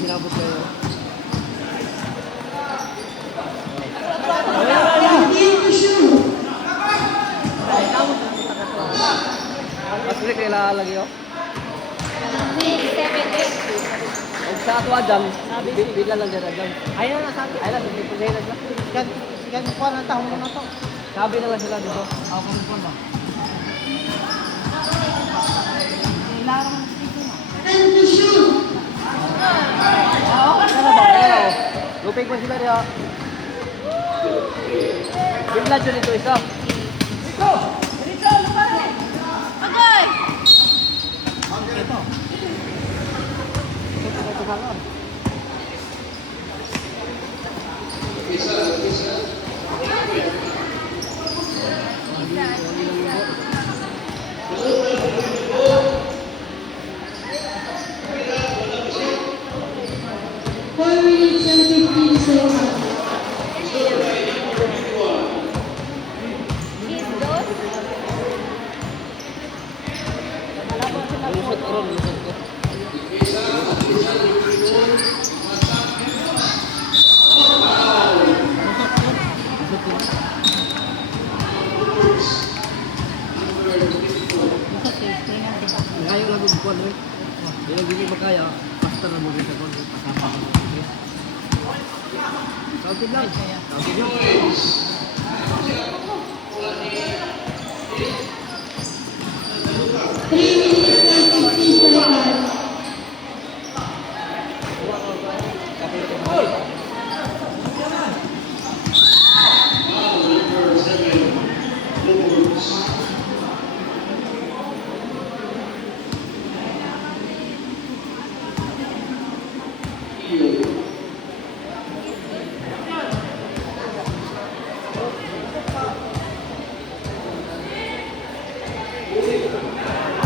Sinabot kayo. Pasri kayo lalagi yun? Huwag sa ato adam, bila lang dyan adam. Ayun na sabi. Ayun na, pipilihan na sila. Sigan po ang taong mo na to. Sabi na lang sila dito. Ako kami po ba? Ilarang dito na. Lupig mo sila niya. Bigla dyan ito isa. Dito! Dito! Lupag! Agay! Ito. Ito ka. Ngayon lang yung buwan, eh. Yung hindi makaya, basta na mo rin sa buwan. Kauntin lang. Kauntin lang.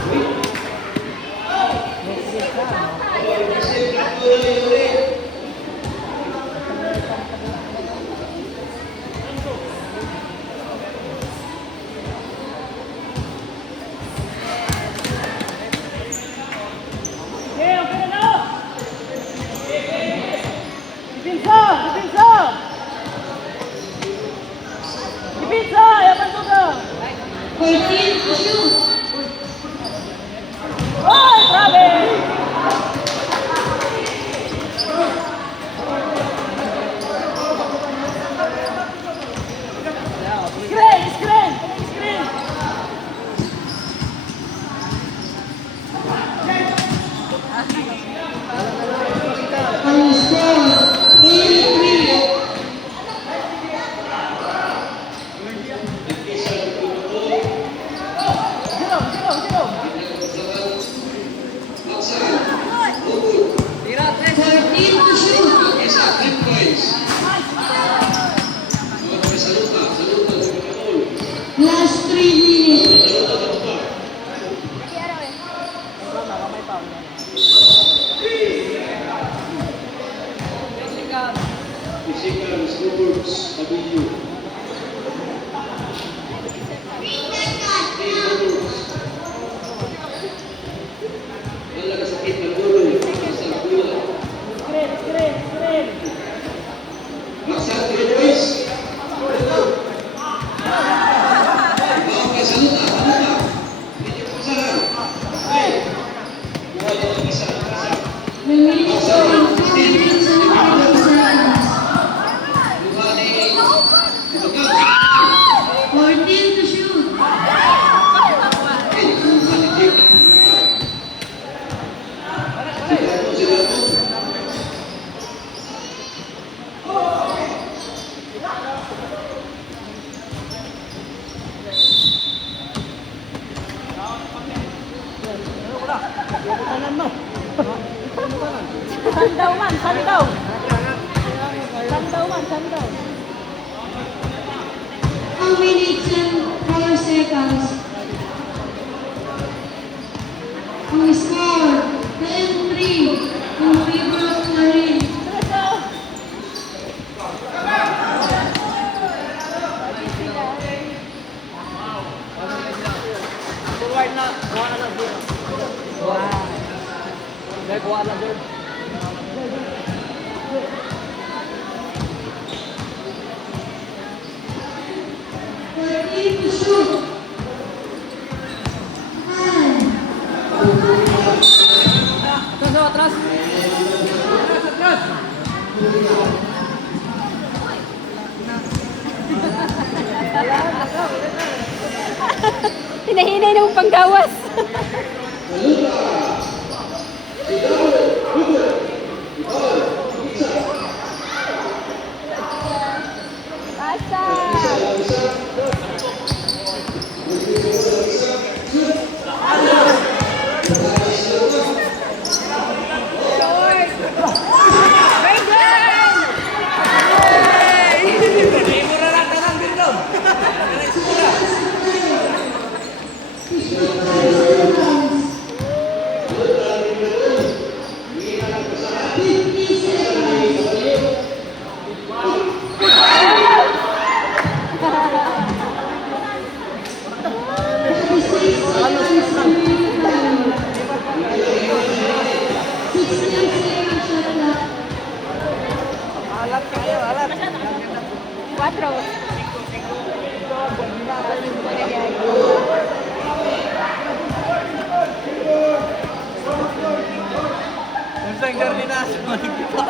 Wait. Remaining time, 4 minutes and 30 seconds. 14 to shoot. Sandaw man, sandaw. Sandaw man, sandaw. 2 minutes and 4 seconds. Ang score, 10-3 in favor of Marine. Forward na. Kuha na lang dito. Wow. Dahil kuha na dito. To shoot. 9. Atras, atras. Atras, atras. Hinahinay na mong panggawas. Pasok. Cuatro. Unsang gardinas, makikita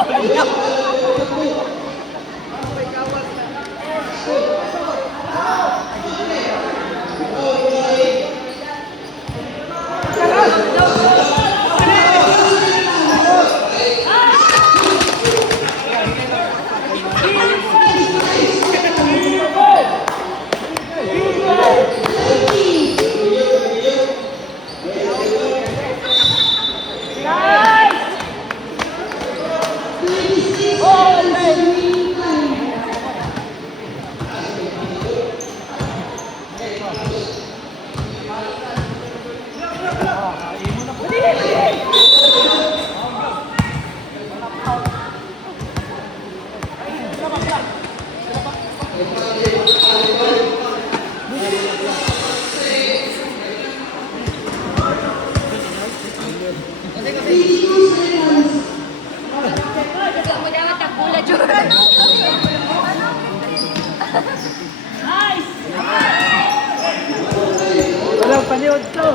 Walang paniod to.